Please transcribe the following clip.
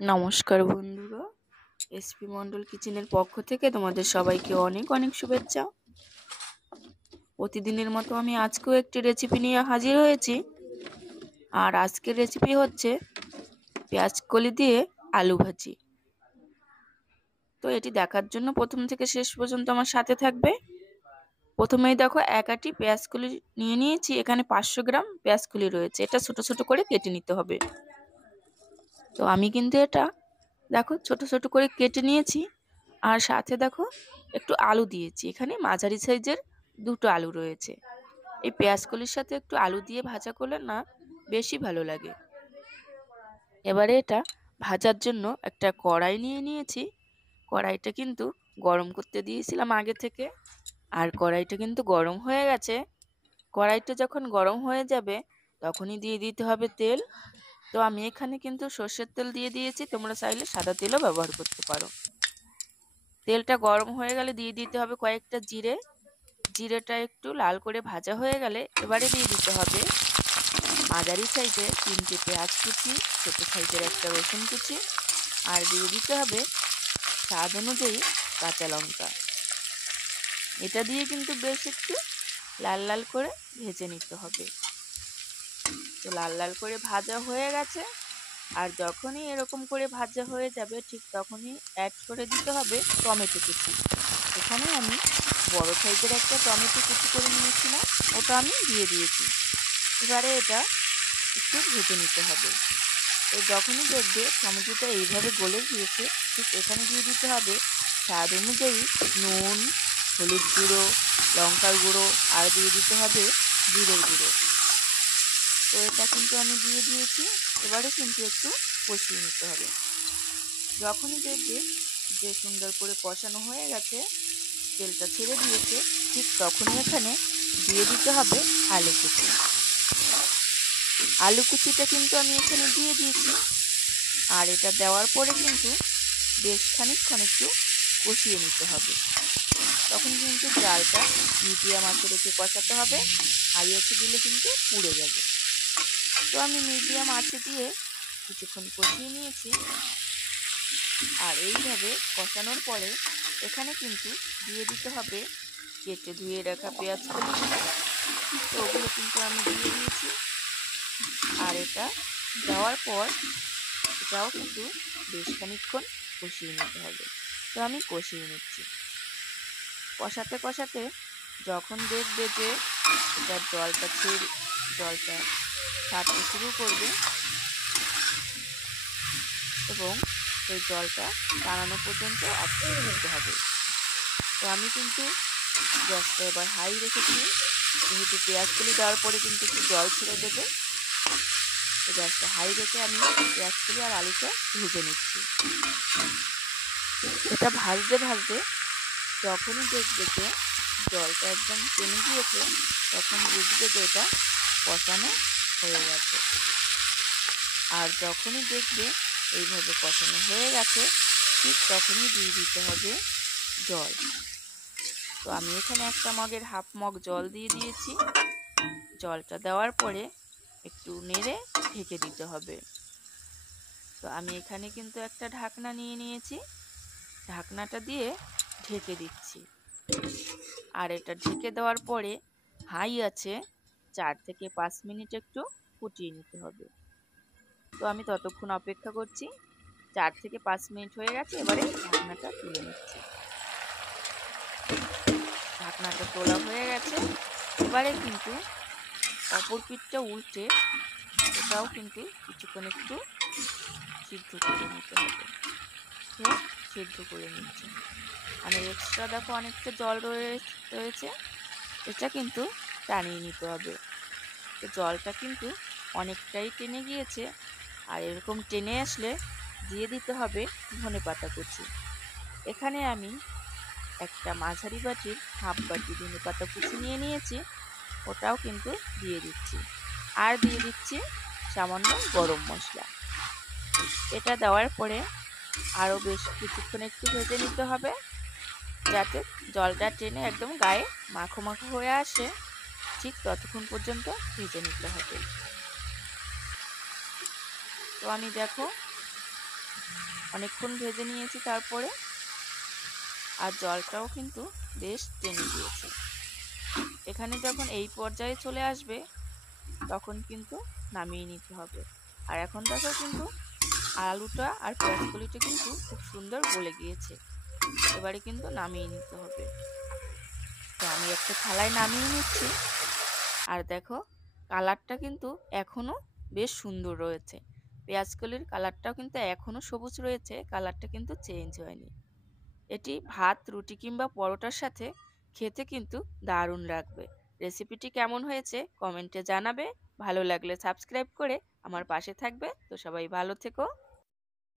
নমস্কার বন্ধুরা, এসপি মন্ডল কিচেনের পক্ষ থেকে তোমাদের সবাইকে অনেক অনেক শুভেচ্ছা। প্রতিদিনের মতো আমি আজকেও একটি রেসিপি নিয়ে হাজির হয়েছি। আর আজকের রেসিপি হচ্ছে পেঁয়াজ কলি দিয়ে আলু ভাজি। তো এটি দেখার জন্য প্রথম থেকে শেষ পর্যন্ত আমার সাথে থাকবে। প্রথমেই দেখো এক আটি পেঁয়াজ কলি নিয়ে নিয়েছি। এখানে 500 গ্রাম পেঁয়াজ কলি রয়েছে। এটা ছোট ছোট করে কেটে নিতে হবে। তো আমি কিন্তু এটা দেখো ছোট ছোট করে কেটে নিয়েছি। আর সাথে দেখো একটু আলু দিয়েছি। এখানে মাঝারি সাইজের দুটো আলু রয়েছে। এই পেঁয়াজ কলির সাথে একটু আলু দিয়ে ভাজা করলে না বেশি ভালো লাগে। এবারে এটা ভাজার জন্য একটা কড়াই নিয়ে নিয়েছি। কড়াইটা কিন্তু গরম করতে দিয়েছিলাম আগে থেকে। আর কড়াইটা কিন্তু গরম হয়ে গেছে। কড়াইটা যখন গরম হয়ে যাবে তখনই দিয়ে দিতে হবে তেল। তো আমি এখানে কিন্তু সর্ষের তেল দিয়ে দিয়েছি। তোমরা চাইলে সাদা তেলও ব্যবহার করতে পারো। তেলটা গরম হয়ে গেলে দিয়ে দিতে হবে কয়েকটা জিরে। জিরেটা একটু লাল করে ভাজা হয়ে গেলে এবারে দিয়ে দিতে হবে মাঝারি সাইজের 3টে পেঁয়াজ কুচি, ছোট সাইজের একটা রসুন কুচি, আর দিয়ে দিতে হবে স্বাদ অনুযায়ী কাঁচা লঙ্কা। এটা দিয়ে কিন্তু বেশ একটু লাল লাল করে ভেজে নিতে হবে। তো লাল লাল করে ভাজা হয়ে গেছে। আর যখনই এরকম করে ভাজা হয়ে যাবে ঠিক তখনই অ্যাড করে দিতে হবে টমেটো কুচি। এখানে আমি বড় সাইজের একটা টমেটো কুচি করে নিয়েছিলাম, ওটা আমি দিয়ে দিয়েছি। এবারে এটা একটু ভেজে নিতে হবে। তো যখনই দেখবে টমেটোটা এইভাবে গলে গিয়েছে ঠিক এখানে দিয়ে দিতে হবে স্বাদ অনুযায়ী নুন, হলুদ গুঁড়ো, লঙ্কার গুঁড়ো, আর দিয়ে দিতে হবে জিরের গুঁড়ো। তো এটা কিন্তু আমি দিয়ে দিয়েছি। এবারে কিন্তু একটু কষিয়ে নিতে হবে। যখনই দেখবে যে সুন্দর করে কষানো হয়ে গেছে, তেলটা ছেড়ে দিয়েছে, ঠিক তখনই এখানে দিয়ে দিতে হবে আলু কুচি। আলু কুচিটা কিন্তু আমি এখানে দিয়ে দিয়েছি। আর এটা দেওয়ার পরে কিন্তু বেশ খানিকক্ষণ একটু কষিয়ে নিতে হবে। তখন কিন্তু জালটা মিডিয়াম আঁচে রেখে কষাতে হবে। হাই আঁচে দিলে কিন্তু পুড়ে যাবে। তো আমি মিডিয়াম আঁচে দিয়ে কিছুক্ষণ কষিয়ে নিয়েছি। আর এইভাবে কষানোর পরে এখানে কিন্তু দিয়ে দিতে হবে কেটে ধুয়ে রাখা পেঁয়াজ কলি। তো ওগুলো কিন্তু আমি দিয়ে দিয়েছি। আর এটা দেওয়ার পর এটাও কিন্তু বেশ খানিকক্ষণ কষিয়ে নিতে হবে। তো আমি কষিয়ে নিচ্ছি। কষাতে কষাতে যখন দেখবে যে এটার জলটা ছাড়তে শুরু করবে এবং সেই জলটা টানানো পর্যন্ত অপেক্ষা করতে হবে। তো আমি কিন্তু গ্যাসটা এবার হাই রেখেছি, যেহেতু পেঁয়াজ কলি দেওয়ার পরে কিন্তু একটু জল ছেড়ে দেবে। তো গ্যাসটা হাই রেখে আমি পেঁয়াজ কলি আর আলুটা ভেজে নিচ্ছি। এটা ভাজতে ভাজতে যখনই দেখবে যে জলটা একদম টেনে গিয়েছে তখন বুঝবে যে এটা কষানো হয়ে গেছে। আর যখনই দেখবে এইভাবে কষানো হয়ে গেছে ঠিক তখনই দিয়ে দিতে হবে জল। তো আমি এখানে একটা মগের হাফ মগ জল দিয়ে দিয়েছি। জলটা দেওয়ার পরে একটু নেড়ে ঢেকে দিতে হবে। তো আমি এখানে কিন্তু একটা ঢাকনা নিয়ে নিয়েছি। ঢাকনাটা দিয়ে ঢেকে দিচ্ছি। আর এটা ঢেকে দেওয়ার পরে হাই আছে 4 থেকে 5 মিনিট একটু ফুটিয়ে নিতে হবে। তো আমি ততক্ষণ অপেক্ষা করছি। 4 থেকে 5 মিনিট হয়ে গেছে। এবারে ঢাকনাটা তুলে নিচ্ছি। ঢাকনাটা তোলা হয়ে গেছে। এবারে কিন্তু অপর পিঠটা উল্টে এটাও কিন্তু কিছুক্ষণ একটু সিদ্ধ করে নিতে হবে। সিদ্ধ করে নিচ্ছি। মানে এক্সট্রা দেখো অনেকটা জল রয়েছে, এটা কিন্তু টানিয়ে নিতে হবে। তো জলটা কিন্তু অনেকটাই টেনে গিয়েছে। আর এরকম টেনে আসলে দিয়ে দিতে হবে ধনেপাতা কুচি। এখানে আমি একটা মাঝারি বাটির হাফ বাটি ধনেপাতা কুচি নিয়ে নিয়েছি, ওটাও কিন্তু দিয়ে দিচ্ছি। আর দিয়ে দিচ্ছি সামান্য গরম মশলা। এটা দেওয়ার পরে আরও বেশ কিছুক্ষণ একটু ভেজে নিতে হবে, যাতে জলটা টেনে একদম গায়ে মাখো মাখো হয়ে আসে। ঠিক ততক্ষণ পর্যন্ত ভেজে নিতে হবে। তো আমি দেখো অনেকক্ষণ ভেজে নিয়েছি তারপরে, আর জলটাও কিন্তু বেশ টেনে গিয়েছে। এখানে যখন এই পর্যায়ে চলে আসবে তখন কিন্তু নামিয়ে নিতে হবে। আর এখন দেখো কিন্তু আলুটা আর পেঁয়াজকলিটা কিন্তু খুব সুন্দর গলে গিয়েছে। এবারে কিন্তু নামিয়ে নিতে হবে। তো আমি একটা থালায় নামিয়ে নিচ্ছি। আর দেখো কালারটা কিন্তু এখনো বেশ সুন্দর রয়েছে। পেঁয়াজকলির কালারটাও কিন্তু এখনো সবুজ রয়েছে, কালারটা কিন্তু চেঞ্জ হয়নি। এটি ভাত, রুটি কিংবা পরোটার সাথে খেতে কিন্তু দারুণ লাগবে। রেসিপিটি কেমন হয়েছে কমেন্টে জানাবে। ভালো লাগলে সাবস্ক্রাইব করে আমার পাশে থাকবে। তো সবাই ভালো থেকো।